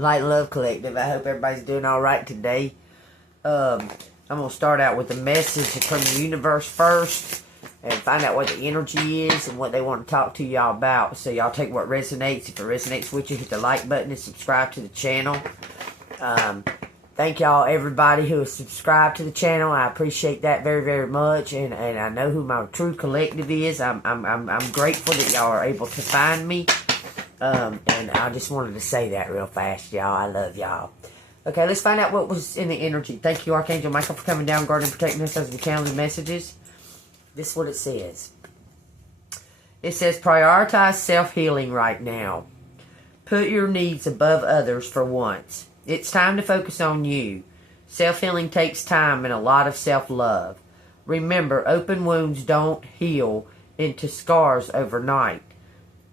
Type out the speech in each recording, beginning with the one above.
Light Love Collective. I hope everybody's doing all right today. I'm going to start out with a message from the universe first and find out what the energy is and what they want to talk to y'all about. So y'all take what resonates. If it resonates with you, hit the like button and subscribe to the channel. Thank y'all, everybody who has subscribed to the channel. I appreciate that very, very much. And I know who my true collective is. I'm grateful that y'all are able to find me. And I just wanted to say that real fast, y'all. I love y'all. Okay, let's find out what was in the energy. Thank you, Archangel Michael, for coming down, guarding, protecting us as we channel messages. This is what it says. It says, prioritize self-healing right now. Put your needs above others for once. It's time to focus on you. Self-healing takes time and a lot of self-love. Remember, open wounds don't heal into scars overnight.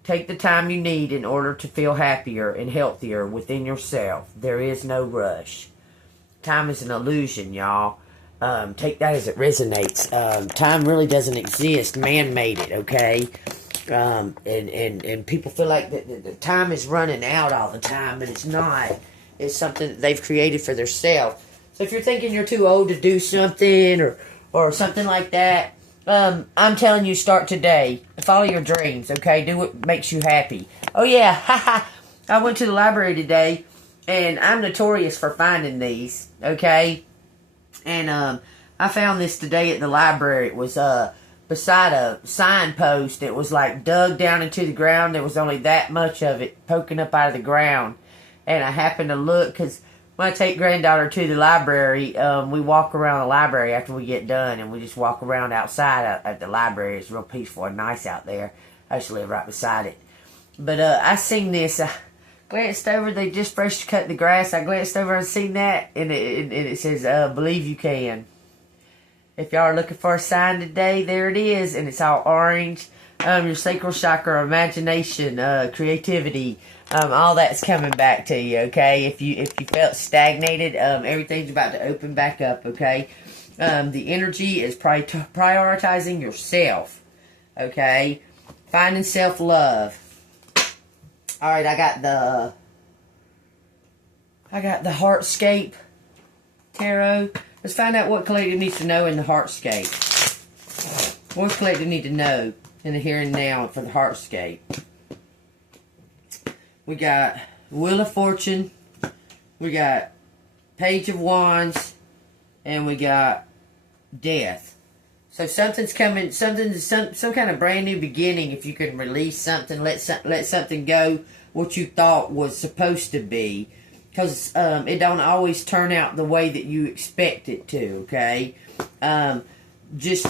Take the time you need in order to feel happier and healthier within yourself. There is no rush. Time is an illusion, y'all. Take that as it resonates. Time really doesn't exist. Man made it, okay? And people feel like the time is running out all the time, but it's not. It's something that they've created for themselves. So if you're thinking you're too old to do something or something like that, I'm telling you, start today. Follow your dreams, okay? Do what makes you happy. Oh, yeah, haha. I went to the library today, and I'm notorious for finding these, okay? And I found this today at the library. It was beside a signpost. It was like dug down into the ground. There was only that much of it poking up out of the ground. And I happened to look, because when I take granddaughter to the library, we walk around the library after we get done, and we just walk around outside at the library. It's real peaceful and nice out there. I used to live right beside it. But I seen this. I glanced over. They just fresh cut the grass. I glanced over and seen that, and it says, believe you can. If y'all are looking for a sign today, there it is, and it's all orange. Your sacral chakra, imagination, creativity, all that's coming back to you, okay? If you felt stagnated, everything's about to open back up, okay? The energy is prioritizing yourself, okay? Finding self-love. All right, I got the Heartscape Tarot. Let's find out what collective needs to know in the Heartscape. What collective need to know in the here and now for the Heartscape? We got Wheel of Fortune, we got Page of Wands, and we got Death. So something's coming, some kind of brand new beginning. If you can release something, let something go what you thought was supposed to be, because it don't always turn out the way that you expect it to. Okay, just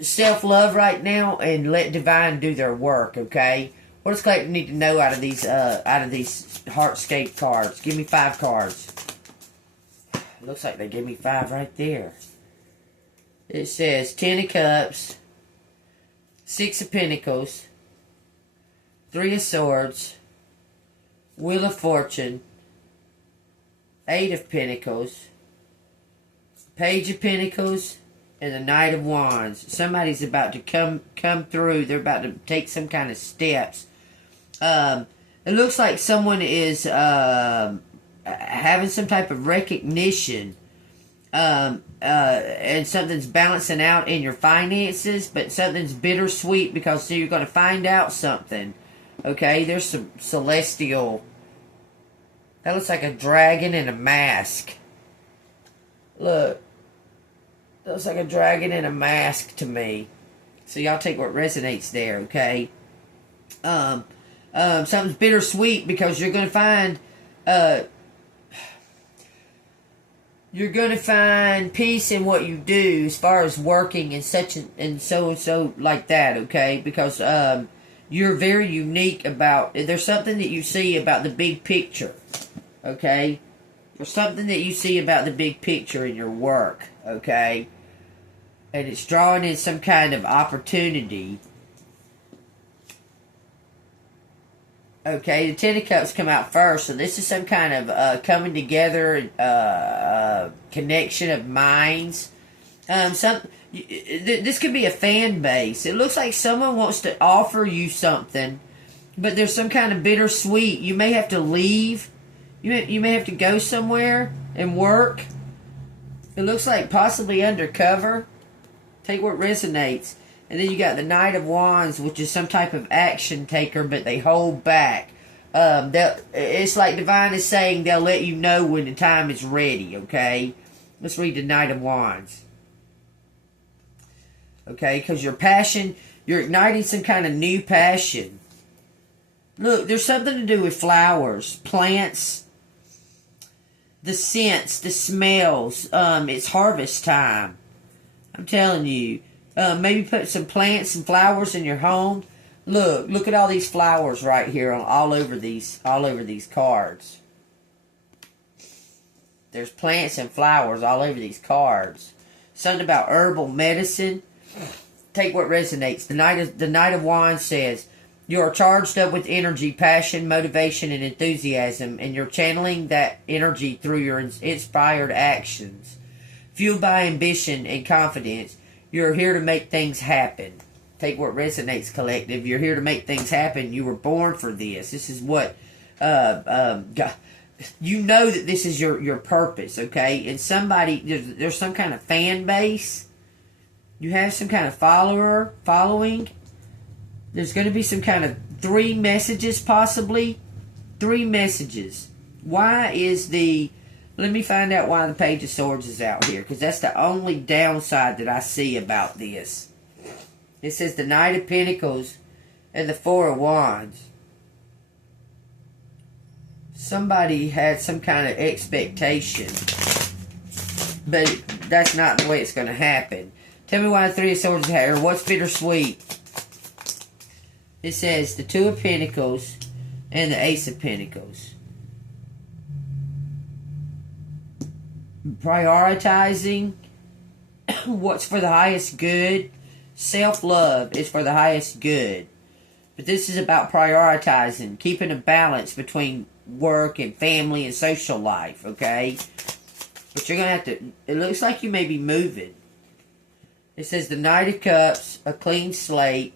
self-love right now and let divine do their work. Okay. What does collective need to know out of these Heartscape cards? Give me 5 cards. Looks like they gave me 5 right there. It says 10 of Cups, 6 of Pentacles, 3 of Swords, Wheel of Fortune, 8 of Pentacles, Page of Pentacles, and the Knight of Wands. Somebody's about to come through. They're about to take some kind of steps. It looks like someone is having some type of recognition, and something's balancing out in your finances, but something's bittersweet because you're going to find out something. Okay, there's some celestial. That looks like a dragon in a mask. Look. That looks like a dragon in a mask to me. So y'all take what resonates there, okay? Something's bittersweet because you're going to find peace in what you do as far as working and such and so like that, okay? Because you're very unique about. There's something that you see about the big picture, okay? There's something that you see about the big picture in your work, okay? And it's drawing in some kind of opportunity. Okay, the 10 of Cups come out first, so this is some kind of coming together, connection of minds. This could be a fan base. It looks like someone wants to offer you something, but there's some kind of bittersweet. You may have to leave You may have to go somewhere and work. It looks like possibly undercover. Take what resonates. And then you got the Knight of Wands, which is some type of action taker, but they hold back. It's like Divine is saying they'll let you know when the time is ready, okay? Let's read the Knight of Wands. Okay, because your passion, you're igniting some kind of new passion. Look, there's something to do with flowers, plants, the scents, the smells. It's harvest time. I'm telling you. Maybe put some plants and flowers in your home. Look at all these flowers right here all over these cards. There's plants and flowers all over these cards. Something about herbal medicine. Take what resonates. The Knight of Wands says, you are charged up with energy, passion, motivation, and enthusiasm, and you're channeling that energy through your inspired actions. Fueled by ambition and confidence, you're here to make things happen. Take what resonates, collective. You're here to make things happen. You were born for this. This is what, God, you know that this is your purpose, okay? And there's some kind of fan base. You have some kind of following. There's going to be some kind of 3 messages, possibly. 3 messages. Let me find out why the Page of Swords is out here, because that's the only downside that I see about this. It says the Knight of Pentacles and the Four of Wands. Somebody had some kind of expectation, but that's not the way it's going to happen. Tell me why the Three of Swords is out here. What's bittersweet? It says the Two of Pentacles and the Ace of Pentacles. Prioritizing what's for the highest good. Self-love is for the highest good. But this is about prioritizing, keeping a balance between work and family and social life, okay? But you're going to have to, it looks like you may be moving. It says the Knight of Cups, a clean slate,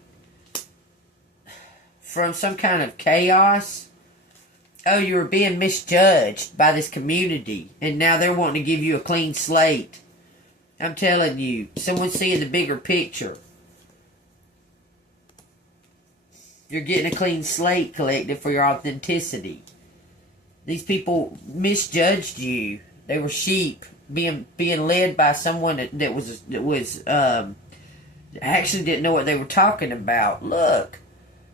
from some kind of chaos. Oh, you were being misjudged by this community, and now they're wanting to give you a clean slate. I'm telling you, someone's seeing the bigger picture. You're getting a clean slate, collective, for your authenticity. These people misjudged you. They were sheep being led by someone that was actually didn't know what they were talking about. Look,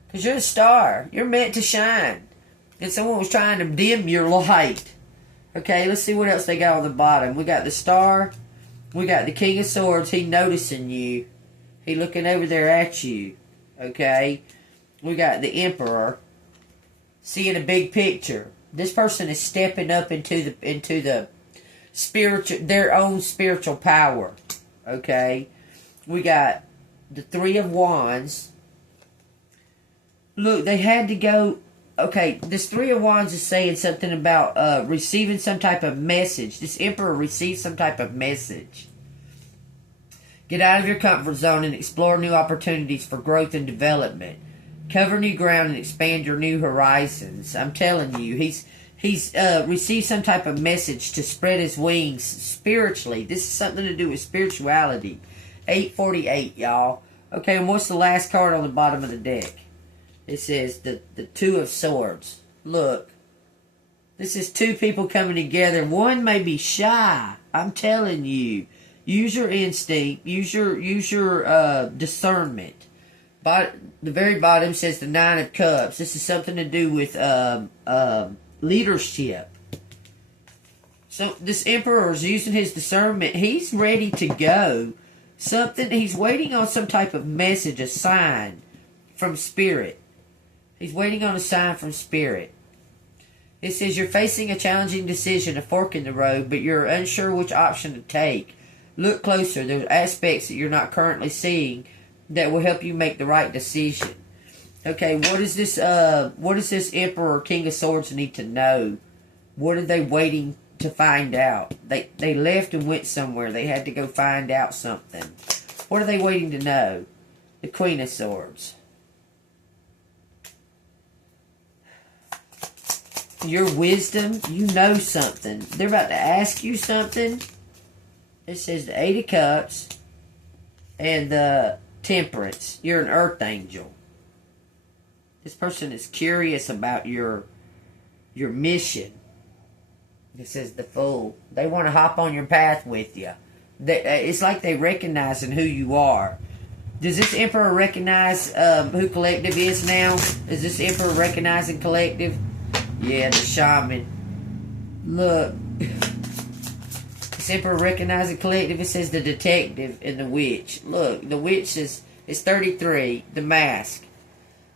because you're a star. You're meant to shine. And someone was trying to dim your light. Okay, let's see what else they got on the bottom. We got the Star. We got the King of Swords. He noticing you. He looking over there at you. Okay. We got the Emperor. Seeing a big picture. This person is stepping up into the spiritual, their own spiritual power. Okay. We got the Three of Wands. Look, they had to go. Okay, this Three of Wands is saying something about receiving some type of message. This Emperor received some type of message. Get out of your comfort zone and explore new opportunities for growth and development. Cover new ground and expand your new horizons. I'm telling you, he's received some type of message to spread his wings spiritually. This is something to do with spirituality. 848, y'all. Okay, and what's the last card on the bottom of the deck? It says the Two of Swords. Look, this is 2 people coming together. One may be shy. I'm telling you. Use your instinct. Use your discernment. But the very bottom says the Nine of Cups. This is something to do with leadership. So this Emperor is using his discernment. He's ready to go. He's waiting on some type of message, a sign from Spirit. He's waiting on a sign from Spirit. It says you're facing a challenging decision, a fork in the road, but you're unsure which option to take. Look closer. There's aspects that you're not currently seeing that will help you make the right decision. Okay, what does this Emperor or King of Swords need to know? What are they waiting to find out? They left and went somewhere. They had to go find out something. What are they waiting to know? The Queen of Swords. your wisdom, you know something. They're about to ask you something. It says the 8 of Cups and the Temperance. You're an earth angel. This person is curious about your mission. It says the Fool. They want to hop on your path with you. It's like they recognizing who you are. Does this Emperor recognize who Collective is now? Is this Emperor recognizing Collective? Yeah, the Shaman. Look. This Emperor recognizing Collective. It says the Detective and the Witch. Look, the Witch is 33. The Mask.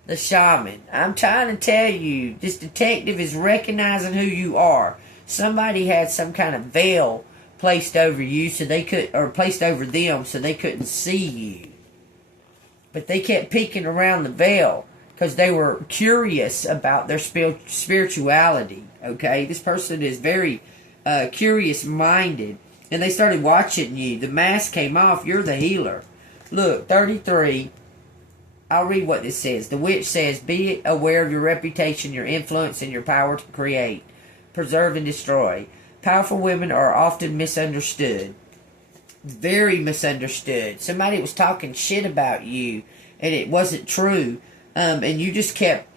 The Shaman. I'm trying to tell you, this Detective is recognizing who you are. Somebody had some kind of veil placed over you so they could, or placed over them so they couldn't see you. But they kept peeking around the veil because they were curious about their spirituality. Okay, this person is very curious-minded, and they started watching you. The mask came off. You're the healer. Look, 33. I'll read what this says. The Witch says, "Be aware of your reputation, your influence, and your power to create, preserve, and destroy. Powerful women are often misunderstood." Very misunderstood. Somebody was talking shit about you and it wasn't true, and you just kept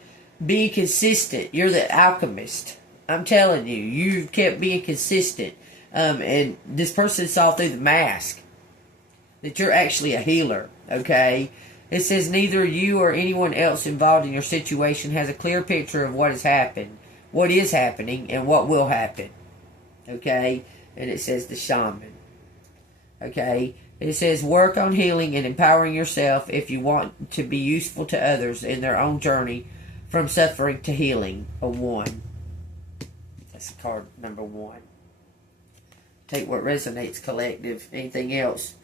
being consistent. You're the alchemist. I'm telling you, you kept being consistent, and this person saw through the mask that you're actually a healer. Okay, it says neither you or anyone else involved in your situation has a clear picture of what has happened, what is happening, and what will happen. Okay, and it says the Shaman. Okay, it says work on healing and empowering yourself if you want to be useful to others in their own journey from suffering to healing. A 1. That's card number 1. Take what resonates, Collective. Anything else?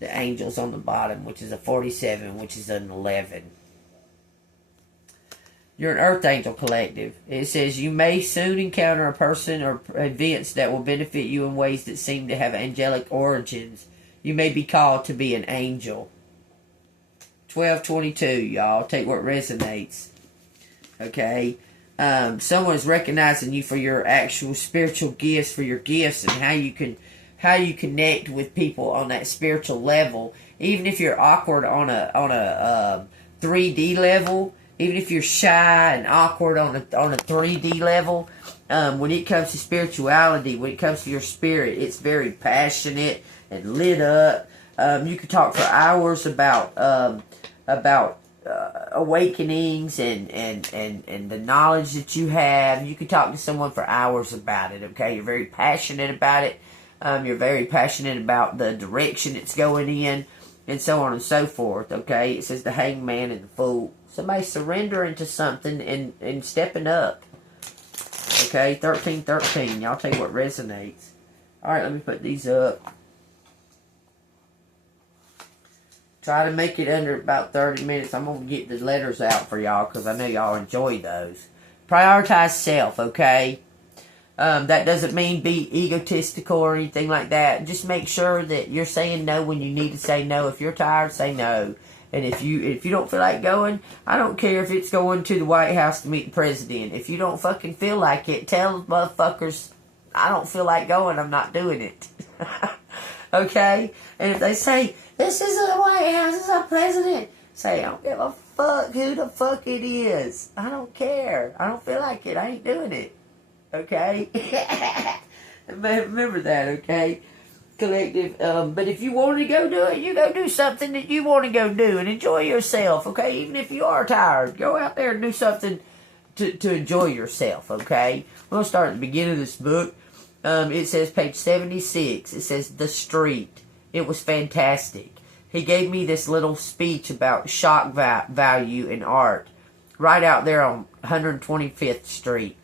The Angels on the bottom, which is a 47, which is an 11. You're an Earth Angel, Collective. It says you may soon encounter a person or events that will benefit you in ways that seem to have angelic origins. You may be called to be an angel. 1222, y'all. Take what resonates. Okay? Someone is recognizing you for your actual spiritual gifts, for your gifts, and how you connect with people on that spiritual level. Even if you're awkward on a 3D level, even if you're shy and awkward on a 3D level, when it comes to spirituality, when it comes to your spirit, it's very passionate and lit up. You could talk for hours about awakenings and the knowledge that you have. You could talk to someone for hours about it. Okay, you're very passionate about it. You're very passionate about the direction it's going in, and so on and so forth. Okay, it says the Hangman and the Fool. Somebody surrendering to something and stepping up. Okay, 1313. Y'all take what resonates. Alright, let me put these up. Try to make it under about 30 minutes. I'm going to get the letters out for y'all because I know y'all enjoy those. Prioritize self, okay? That doesn't mean be egotistical or anything like that. Just make sure that you're saying no when you need to say no. If you're tired, say no. And if you don't feel like going, I don't care if it's going to the White House to meet the president. If you don't fucking feel like it, tell the motherfuckers, I don't feel like going, I'm not doing it. Okay? And if they say, this isn't the White House, it's our president, say, I don't give a fuck who the fuck it is. I don't care. I don't feel like it. I ain't doing it. Okay? Remember that, okay? Collective. But if you want to go do it, you go do something that you want to go do and enjoy yourself, okay? Even if you are tired, go out there and do something to enjoy yourself, okay? We're going to start at the beginning of this book. It says page 76. It says The Street. It was fantastic. He gave me this little speech about shock value in art right out there on 125th Street.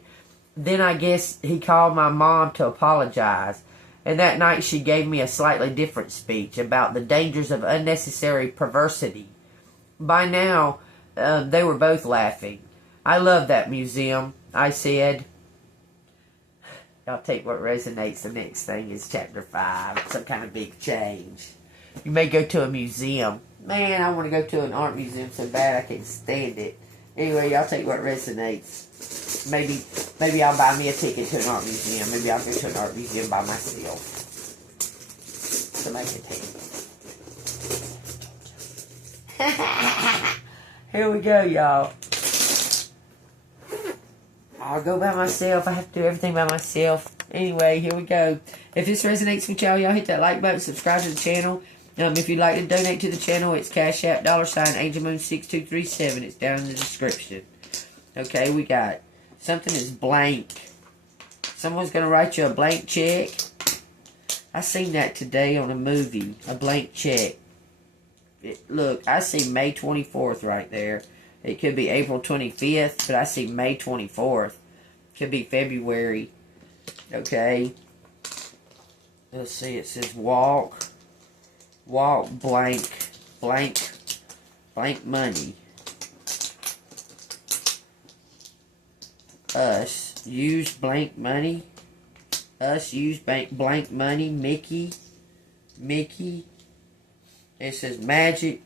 Then I guess he called my mom to apologize. And that night she gave me a slightly different speech about the dangers of unnecessary perversity. By now, they were both laughing. I love that museum, I said. I'll take what resonates. The next thing is chapter 5. Some kind of big change. You may go to a museum. Man, I want to go to an art museum so bad I can't stand it. Anyway, y'all take what resonates. Maybe I'll buy me a ticket to an art museum. Maybe I'll go to an art museum by myself. To make a ticket. Here we go, y'all. I'll go by myself. I have to do everything by myself. Anyway, here we go. If this resonates with y'all, hit that like button, subscribe to the channel. If you'd like to donate to the channel, it's Cash App, $AngelMoon6237. It's down in the description. Okay, we got something that's blank. Someone's going to write you a blank check. I seen that today on a movie, a blank check. Look, I see May 24th right there. It could be April 25th, but I see May 24th. Could be February. Okay. Let's see, it says walk blank money. Us, use blank money. Us, use blank money. Mickey. It says magic.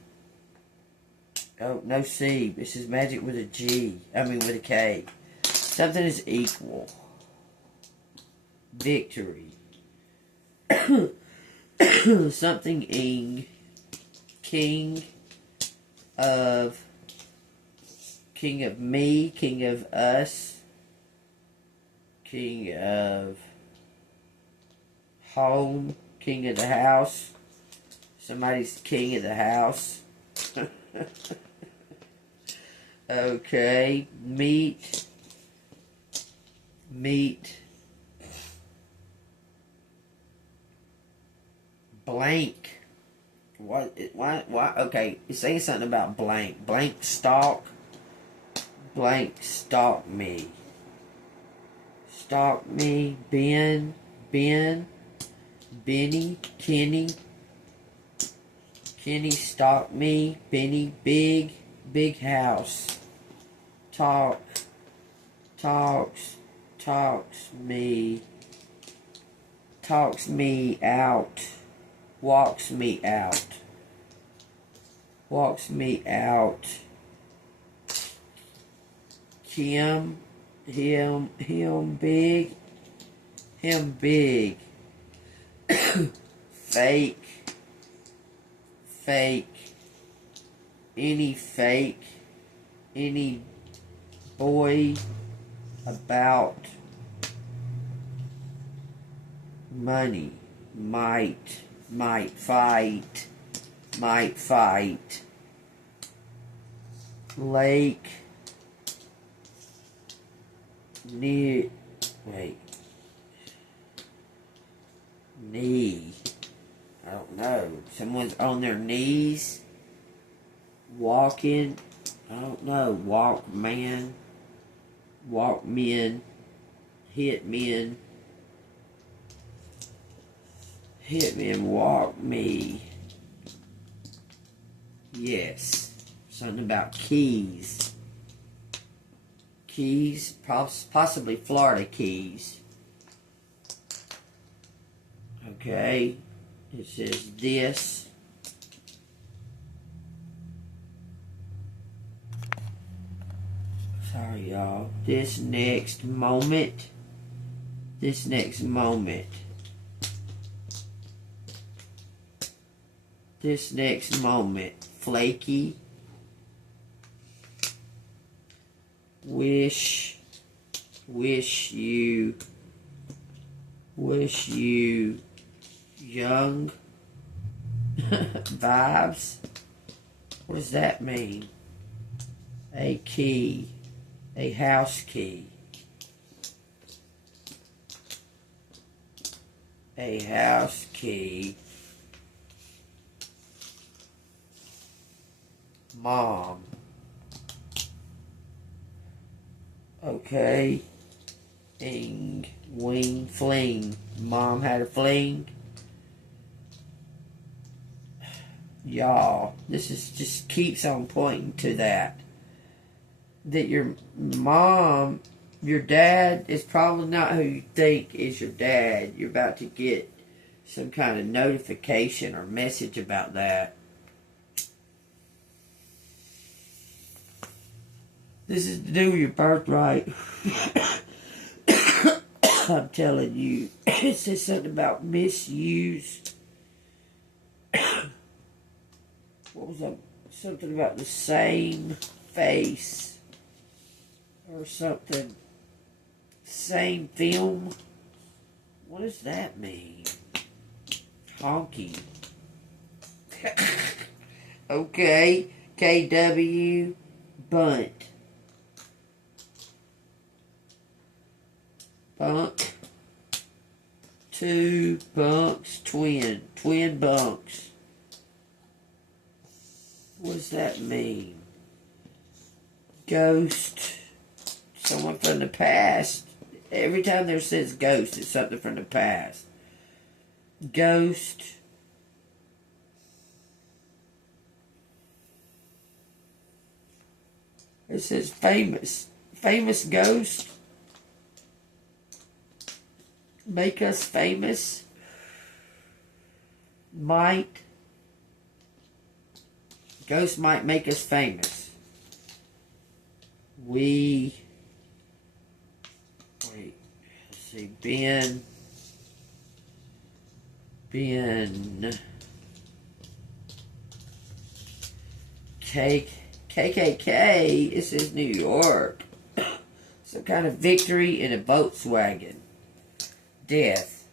Oh, no C. It says magic with a G. I mean with a K. Something is equal. Victory. Something ing. King of me. King of us. King of home. King of the house. Somebody's king of the house. Okay. Meat. Blank. What? Okay, it's saying something about blank. Blank stalk. Blank stalk me. Stalk me. Benny. Kenny stalk me. Benny. Big house. Talks me out. Walks me out. Him big. Fake. Any boy about money. Might fight. Lake. Knee. I don't know. Someone's on their knees. Walking. I don't know. Walk men. Hit men. Walk me. Yes. Something about keys. Possibly Florida keys. Okay. It says this. Sorry, y'all. This next moment. Flaky. Wish you young. Vibes. What does that mean? A key. A house key. A house key. Mom. Okay. Wing, fling. Mom had a fling. Y'all, this is just keeps on pointing to that your mom, your dad is probably not who you think is your dad. You're about to get some kind of notification or message about that. This is to do with your birthright. I'm telling you. It says something about misused. What was that? Something about the same face. Or something. Same film. What does that mean? Honky. Okay. KW. Bunt. Bunk. Two bunks. Twin. Twin bunks. What does that mean? Ghost. Someone from the past. Every time there says ghost, it's something from the past. Ghost. It says famous. Famous ghost. Make us famous. Might. Ghost might make us famous. Wait, let's see, Ben, KKK, it says New York, some kind of victory in a Volkswagen, death,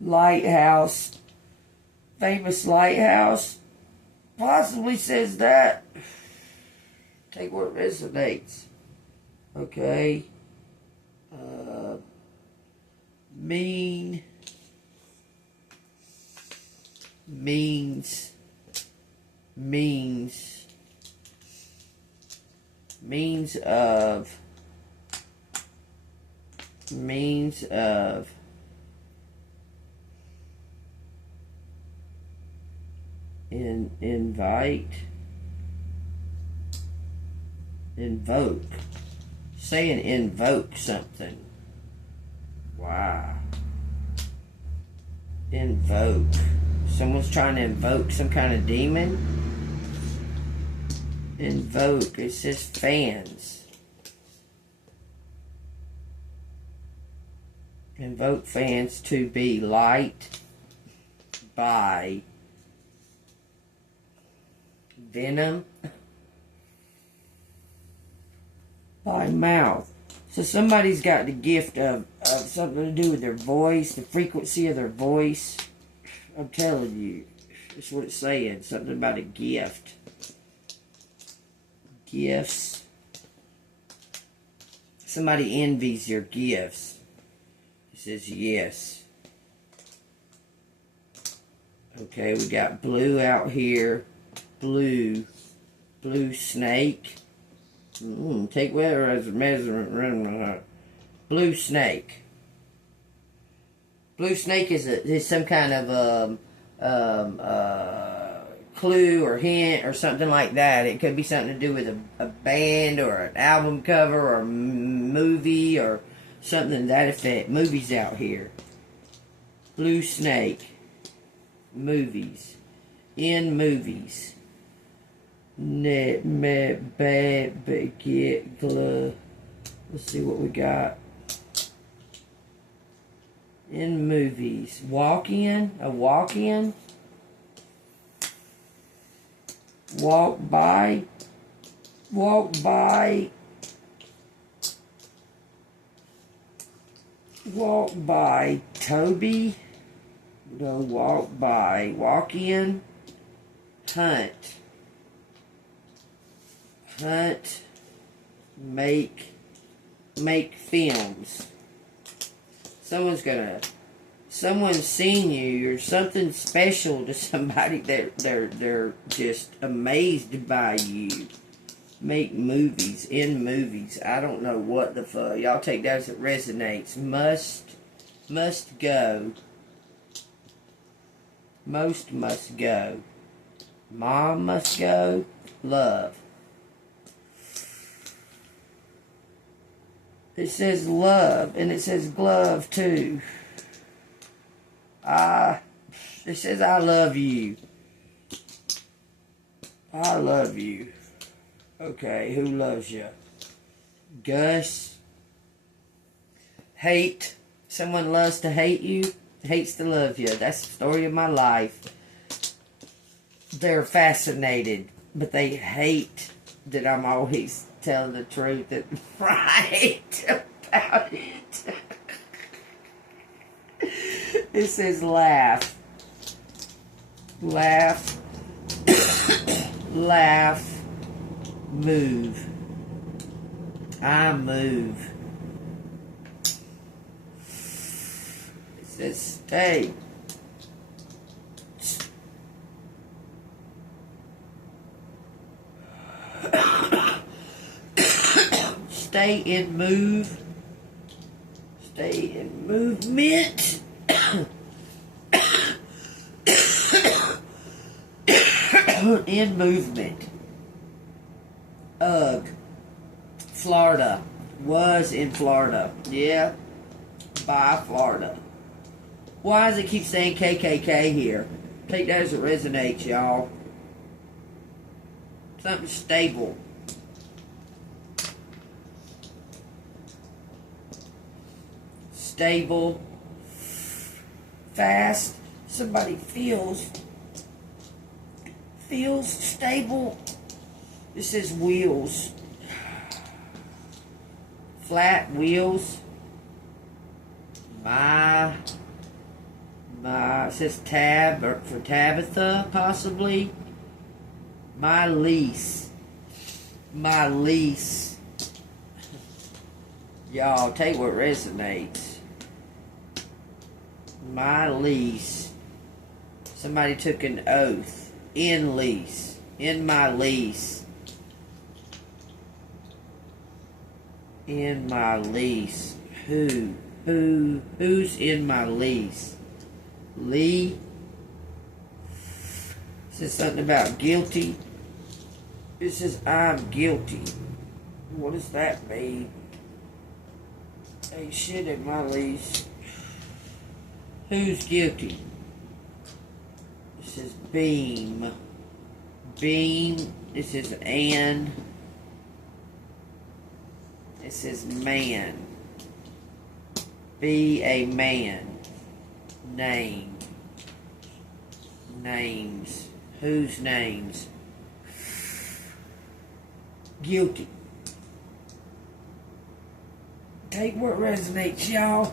lighthouse, famous lighthouse, possibly says that. Take what resonates. Okay. Means of invite, invoke, saying invoke something. Wow. Invoke. Someone's trying to invoke some kind of demon. Invoke. It says fans. Invoke fans to be light by venom by mouth. So somebody's got the gift of something to do with their voice, the frequency of their voice. I'm telling you, that's what it's saying. Something about a gift. Gifts. Somebody envies your gifts. It says yes. Okay, we got blue out here. Blue snake. Take weather as a measurement. Blue snake. Blue snake is some kind of clue or hint or something like that. It could be something to do with a band or an album cover or a movie or something to that effect. Movies out here. Blue snake. Movies. In movies. Let's see what we got. In movies. Walk-in. A walk-in. Walk by. Walk by. Walk by. Toby. No, walk by. Walk in. Hunt. Hunt. Make films. Someone's seen you or something special to somebody. They're just amazed by you. Make movies, in movies. I don't know what the fuck. Y'all take that as it resonates. Must go. Most must go. Mom must go. Love. It says love, and it says glove, too. It says I love you. I love you. Okay, who loves you? Gus. Hate. Someone loves to hate you, hates to love you. That's the story of my life. They're fascinated, but they hate that I'm always telling the truth and right about it. It says laugh. Laugh. Laugh. Move. I move. It says stay. Stay in move. Stay in movement. In movement. Ugh. Florida. Was in Florida. Yeah. By Florida. Why does it keep saying KKK here? Take that as it resonates, y'all. Something stable. Stable. Fast. Somebody feels stable. This is wheels. Flat wheels. It says tab or for Tabitha, possibly. My lease. Y'all, take what resonates. My lease. Somebody took an oath. In lease. In my lease. In my lease. Who's in my lease? Lee. It says something about guilty. It says I'm guilty. What does that mean? Ain't shit in my lease. Who's guilty? It says beam. Beam. It says Ann. It says man. Be a man. Name. Names. Whose names? Guilty. Take what resonates, y'all.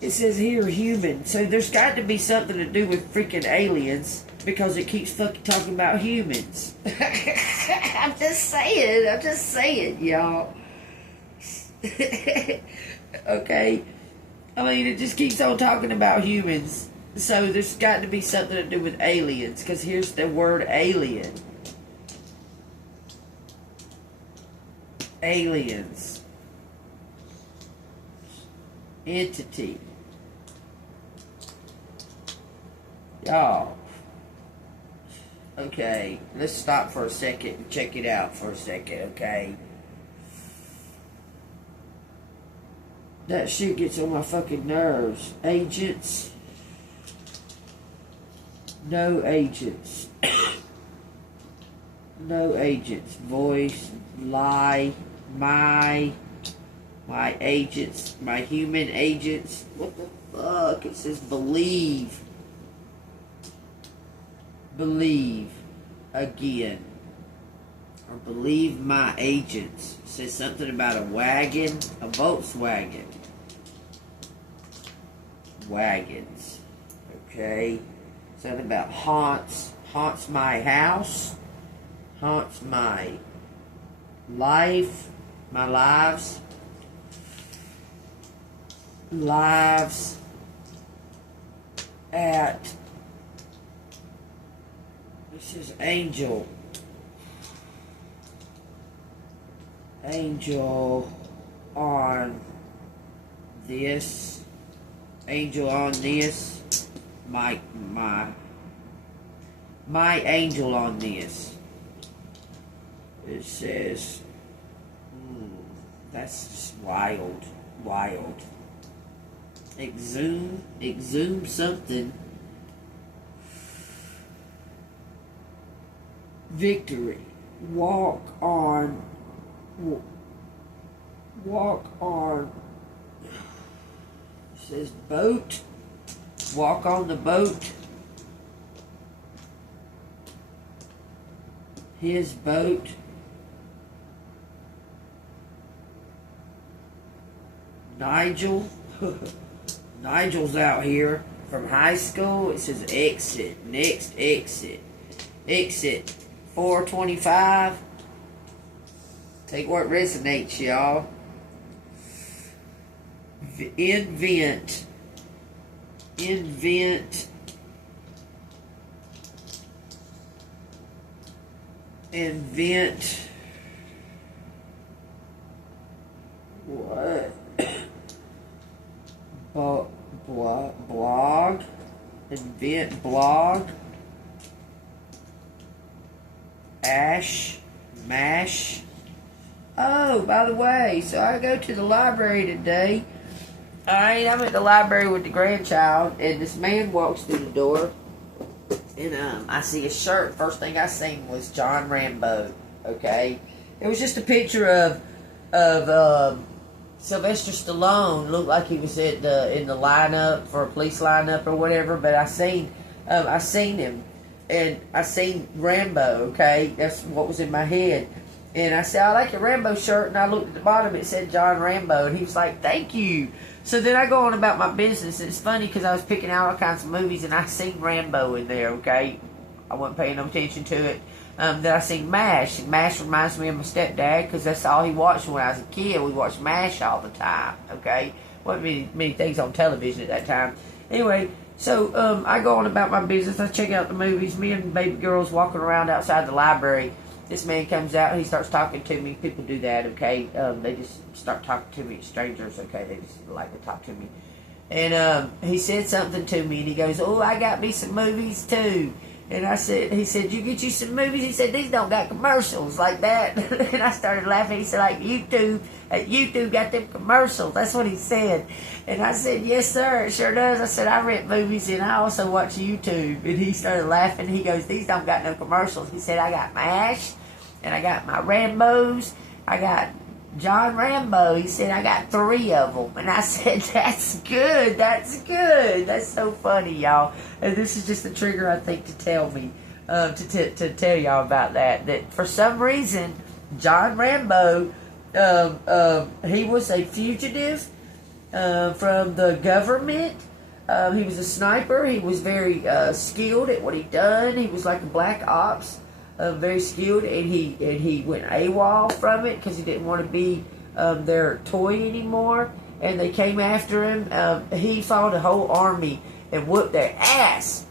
It says here human. So there's got to be something to do with freaking aliens because it keeps fucking talking about humans. I'm just saying, y'all. Okay? I mean, it just keeps on talking about humans. So there's got to be something to do with aliens, because here's the word alien. Aliens. Entity. Y'all. Okay, let's stop for a second and check it out for a second, okay? That shit gets on my fucking nerves. Agents. No agents. No agents. Voice. Lie. My agents. My human agents. What the fuck? It says believe. Believe. Again. Or believe my agents. It says something about a wagon. A Volkswagen. Wagons. Okay. Something about haunts. Haunts my house. Haunts my life. My lives. Lives at. This is angel. Angel on this. Angel on this. My angel on this. It says, that's just wild. Exhume something. victory. Walk on. It says boat. Walk on the boat. His boat. Nigel. Nigel's out here from high school. It says exit. Next exit. Exit 425. Take what resonates, y'all. Invent. Invent. Invent. What? Blog. Invent blog. Mash. Oh, by the way, so I go to the library today. Alright, I'm at the library with the grandchild, and this man walks through the door, and I see a shirt. First thing I seen was John Rambo. Okay, it was just a picture of Sylvester Stallone. Looked like he was in the lineup for a police lineup or whatever. But I seen him, and I seen Rambo. Okay, that's what was in my head. And I said, I like your Rambo shirt, and I looked at the bottom, it said John Rambo, and he was like, thank you. So then I go on about my business, and it's funny because I was picking out all kinds of movies, and I seen Rambo in there, okay? I wasn't paying no attention to it. Then I seen MASH, and MASH reminds me of my stepdad, because that's all he watched when I was a kid. We watched MASH all the time, okay? Wasn't many things on television at that time. Anyway, so I go on about my business, I check out the movies, me and baby girls walking around outside the library. This man comes out, he starts talking to me. People do that, okay? They just start talking to me, strangers, okay? They just like to talk to me. And he said something to me, and he goes, oh, I got me some movies, too. And he said, you get you some movies? He said, these don't got commercials like that. And I started laughing. He said, like, YouTube got them commercials. That's what he said. And I said, yes, sir, it sure does. I said, I rent movies, and I also watch YouTube. And he started laughing. He goes, these don't got no commercials. He said, I got MASH, and I got my Rambos. I got John Rambo. He said, I got 3 of them. And I said, that's good. That's good. That's so funny, y'all. And this is just a trigger, I think, to tell me, to tell y'all about that. That for some reason, John Rambo, he was a fugitive from the government. He was a sniper. He was very skilled at what he done. He was like a black ops. Very skilled, and he went AWOL from it because he didn't want to be their toy anymore, and they came after him. He fought a whole army and whooped their ass.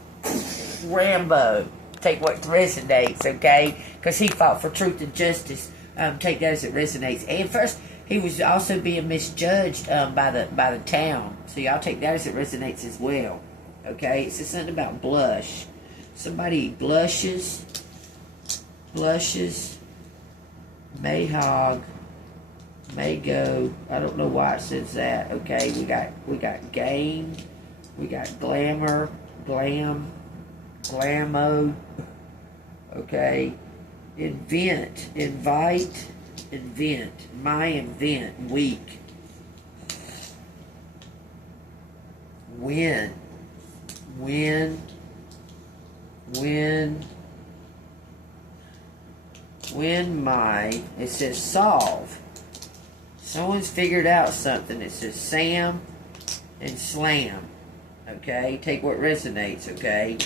Rambo. Take what resonates, okay? Because he fought for truth and justice. Take that as it resonates. And first, he was also being misjudged by the town. So y'all take that as it resonates as well. Okay? It says something about blush. Somebody blushes, Mayhog, Maygo. I don't know why it says that. Okay, we got game, we got glamour, glamo. Okay, invent, invite, invent. My invent week. Win my, it says solve. Someone's figured out something. It says Sam and Slam. Okay, take what resonates, okay?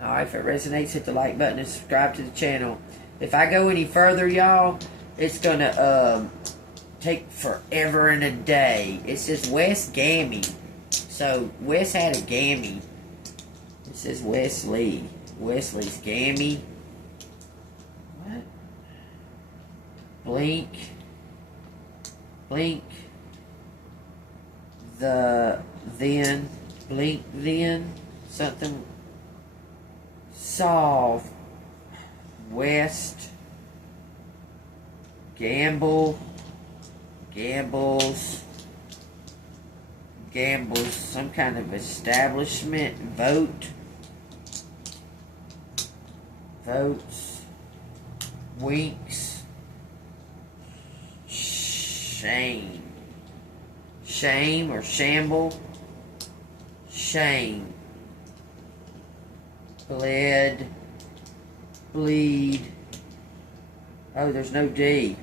Alright, if it resonates, hit the like button and subscribe to the channel. If I go any further, y'all, it's gonna take forever and a day. It says Wes Gammy. So, Wes had a Gammy. It says Wesley. Wesley's Gammy. What? Blink. Blink then, something, solve, west, gambles, some kind of establishment, vote, Votes. Winks. Shame. Shame or shamble. Shame. Bled. Bleed. Oh, there's no D.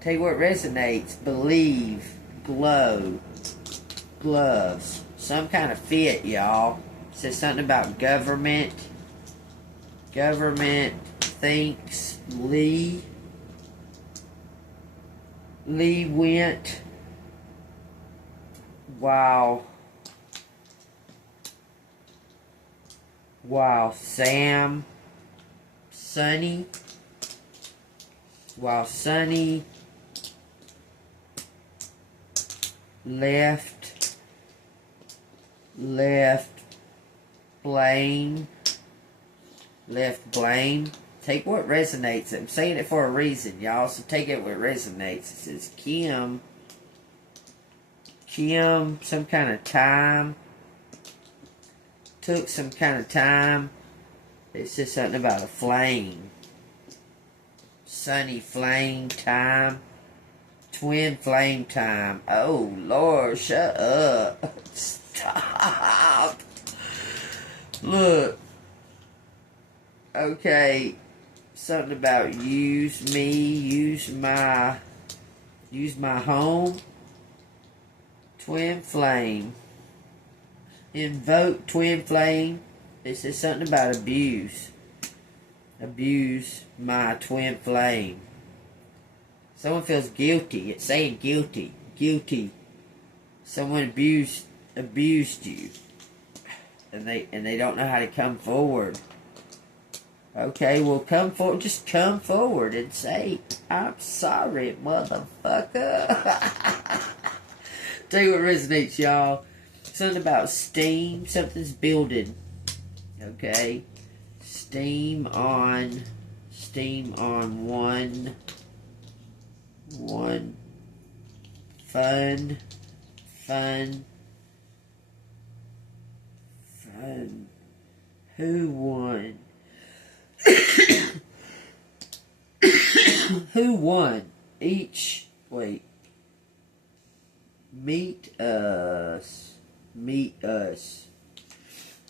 Tell you what resonates. Believe. Glow. Gloves. Some kind of fit, y'all. Says something about government. Government thinks. Lee. Lee went. Wow. Wow. Sam. Sunny. While Sunny left blame. Take what resonates. I'm saying it for a reason, y'all, so take it what resonates. It says Kim, some kind of time. Took some kind of time. It says something about a flame. Sunny flame time. Twin flame time. Oh, Lord, shut up. Stop. Look. Okay. Something about use me, use my home. Twin flame. Invoke twin flame. It says something about abuse. Abuse my twin flame. Someone feels guilty. It's saying guilty. Guilty. Someone abused you. And they don't know how to come forward. Okay, well come forward. Just come forward and say, I'm sorry, motherfucker. Tell you what resonates, y'all. Something about steam. Something's building. Okay. Steam on one fun who won who won each meet us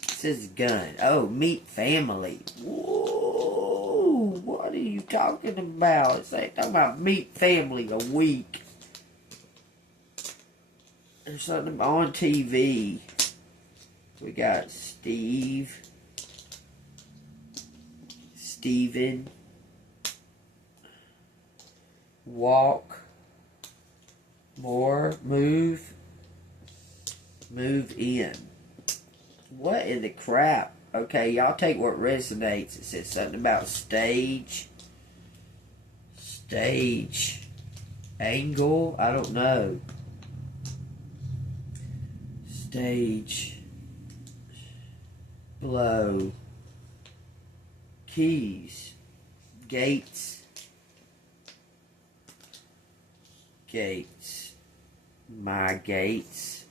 it says gun. Oh, meet family. Whoa, what are you talking about? It's like talking about meet family a week. There's something on TV. We got Steven, walk, more, move in. What in the crap? Okay, y'all take what resonates. It says something about stage, angle, I don't know. Stage, blow, keys, gates, my gates.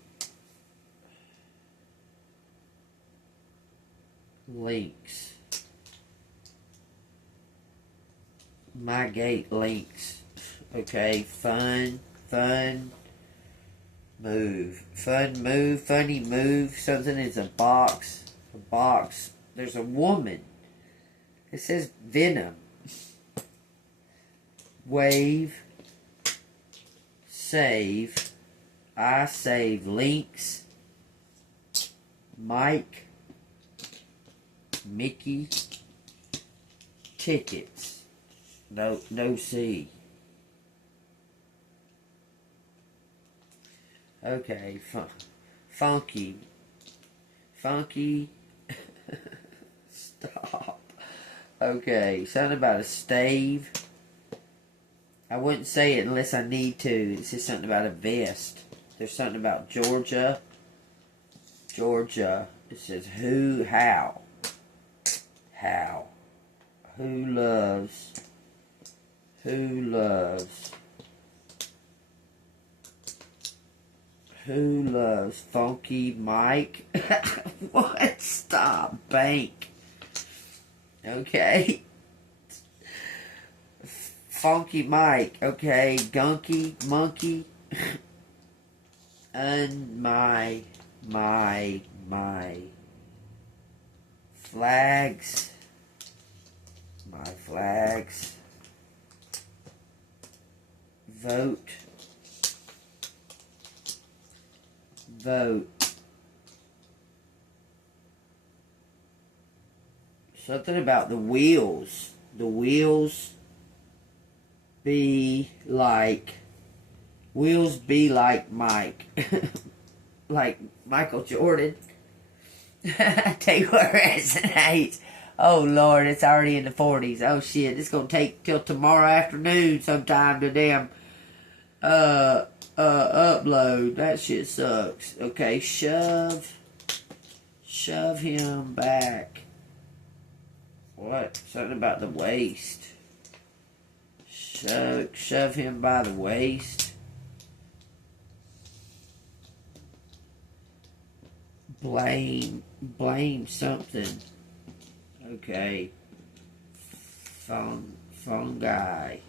Links. My gate links. Okay, fun, move. Funny move. Something is a box. There's a woman. It says Venom. Wave. Save. I save. Links. Mike. Mickey. Tickets. No C. Okay, funky. Stop. Okay, something about a stave. I wouldn't say it unless I need to. It says something about a vest. There's something about Georgia. It says who, how. Who loves Funky Mike? What? Stop. Bank. Okay. Funky Mike. Okay. Gunky Monkey. And my flags. My flags. Vote. Something about the wheels. The wheels be like Mike. Like Michael Jordan. Take what resonates. Oh Lord, it's already in the 40s. Oh shit, it's gonna take till tomorrow afternoon sometime to damn upload. That shit sucks. Okay, shove him back. What? Something about the waist. Shove him by the waist. Blame something. Okay. Fungi.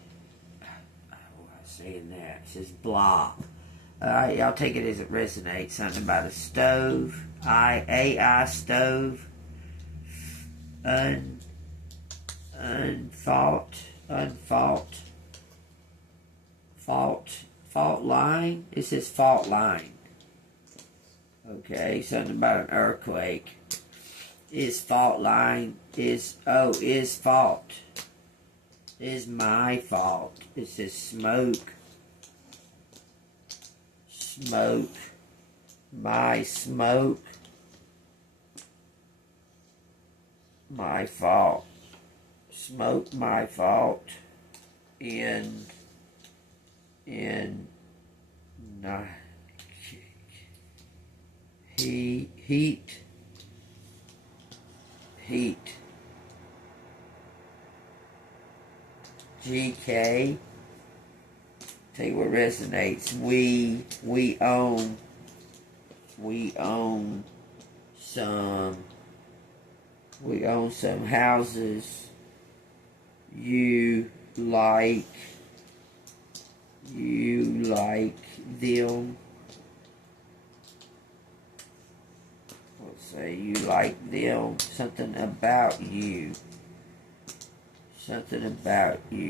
Saying that. It says blah. Alright, y'all take it as it resonates. Something about a stove. AI stove. Fault line. It says fault line. Okay, something about an earthquake. Is fault line. Is fault. Is my fault. It says smoke. My smoke. My fault. Smoke my fault. In heat. GK. Take what resonates. We own some houses. You like them. Let's say you like them. Something about you.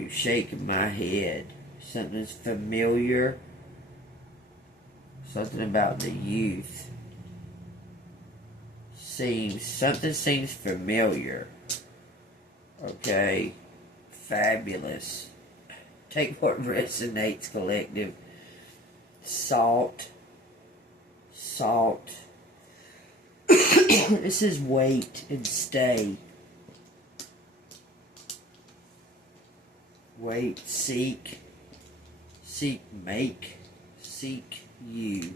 Shaking my head. Something's familiar. Something about the youth. Something seems familiar. Okay. Fabulous. Take what resonates, collective. Salt. This is wait and stay. Wait, seek, make, seek you.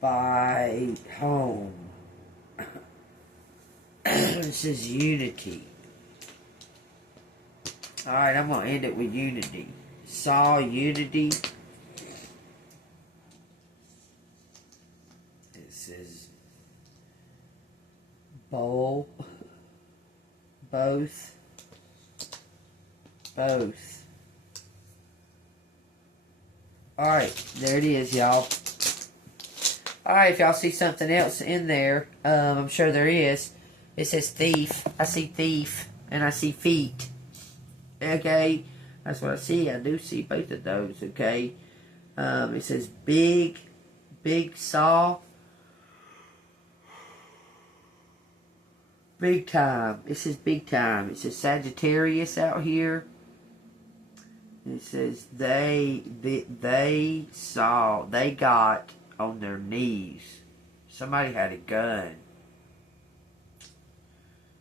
Buy home. This is unity. Alright, I'm going to end it with unity. Saw unity. It says bowl. Both. Alright, there it is, y'all. Alright, if y'all see something else in there, I'm sure there is. It says thief. I see thief, and I see feet. Okay, that's what I see. I do see both of those, okay. It says big saw. Big time. It says big time. It says Sagittarius out here. It says they got on their knees. Somebody had a gun.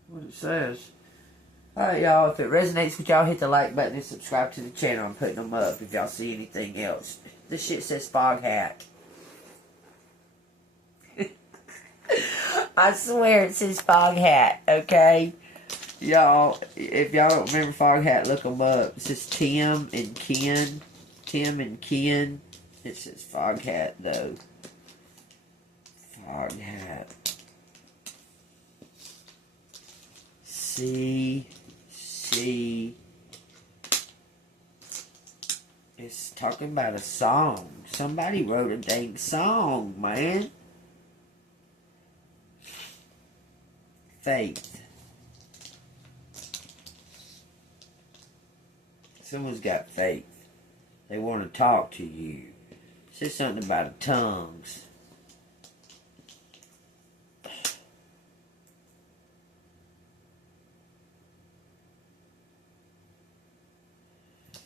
What it says. Alright, y'all. If it resonates with y'all, hit the like button and subscribe to the channel. I'm putting them up if y'all see anything else. This shit says fog hat. I swear it says fog hat, okay? Y'all, if y'all don't remember fog hat, look them up. It says Tim and Ken. It says fog hat, though. Fog hat. see. It's talking about a song. Somebody wrote a dang song, man. Faith. Someone's got faith. They want to talk to you. It says something about tongues.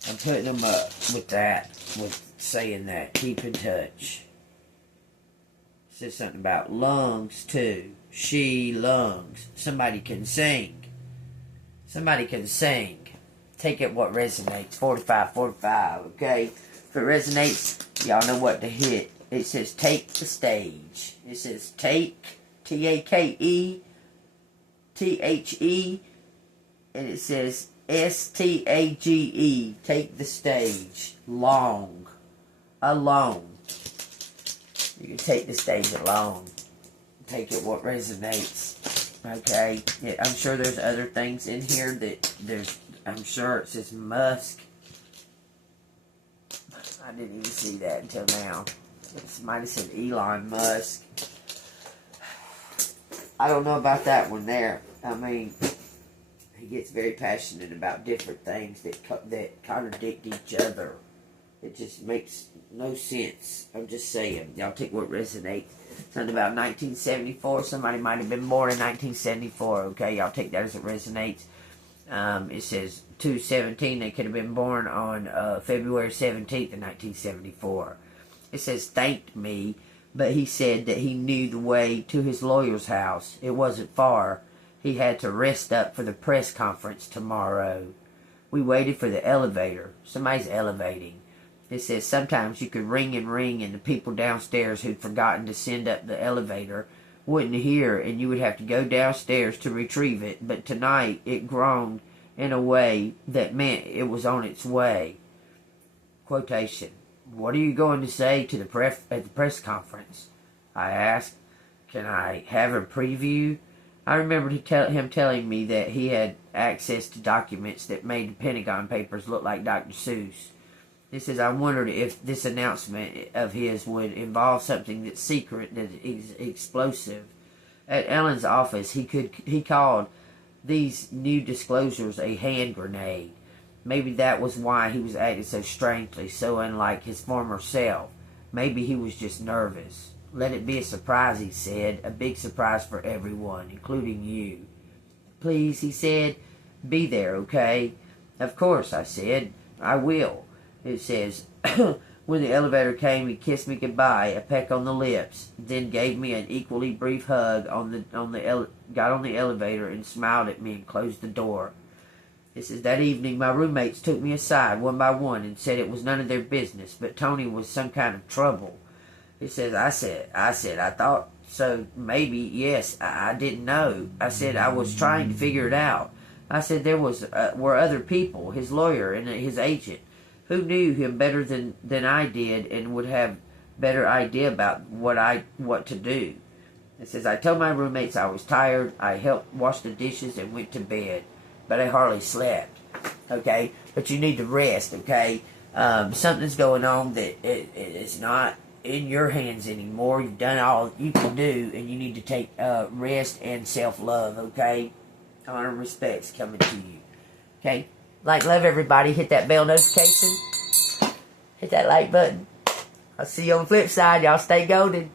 I'm putting them up with that, with saying that. Keep in touch. It says something about lungs, too. She, lungs. Somebody can sing. Somebody can sing. Take it what resonates. 45, okay? If it resonates, y'all know what to hit. It says take the stage. It says take, T-A-K-E, T-H-E, and it says S-T-A-G-E. Take the stage. Long. Alone. You can take the stage alone. Take it what resonates. Okay? Yeah, I'm sure there's other things in here that I'm sure it says Musk. I didn't even see that until now. It might have said Elon Musk. I don't know about that one there. I mean, he gets very passionate about different things that contradict each other. It just makes no sense. I'm just saying. Y'all take what resonates. Something about 1974. Somebody might have been born in 1974. Okay, y'all take that as it resonates. It says 2/17. They could have been born on February 17th of 1974. It says thanked me, but he said that he knew the way to his lawyer's house. It wasn't far. He had to rest up for the press conference tomorrow. We waited for the elevator. Somebody's elevating. It says sometimes you could ring and ring and the people downstairs who'd forgotten to send up the elevator wouldn't hear and you would have to go downstairs to retrieve it. But tonight it groaned in a way that meant it was on its way. Quotation. What are you going to say to at the press conference? I asked. Can I have a preview? I remembered him telling me that he had access to documents that made the Pentagon Papers look like Dr. Seuss. It says, I wondered if this announcement of his would involve something that's secret, that is explosive. At Ellen's office, he called these new disclosures a hand grenade. Maybe that was why he was acting so strangely, so unlike his former self. Maybe he was just nervous. Let it be a surprise, he said. A big surprise for everyone, including you. Please, he said, be there, okay? Of course, I said. I will. It says, when the elevator came, he kissed me goodbye, a peck on the lips, then gave me an equally brief hug, got on the elevator and smiled at me and closed the door. It says, that evening my roommates took me aside one by one and said it was none of their business, but Tony was some kind of trouble. It says, I said, I thought so, maybe, yes, I didn't know. I said, I was trying to figure it out. I said, there were other people, his lawyer and his agent, who knew him better than I did and would have better idea about what to do. It says, I told my roommates I was tired. I helped wash the dishes and went to bed, but I hardly slept. Okay? But you need to rest, okay? Something's going on that it's not in your hands anymore. You've done all you can do, and you need to take rest and self-love, okay? Honor and respect's coming to you. Okay? Like, love everybody. Hit that bell notification. Hit that like button. I'll see you on the flip side. Y'all stay golden.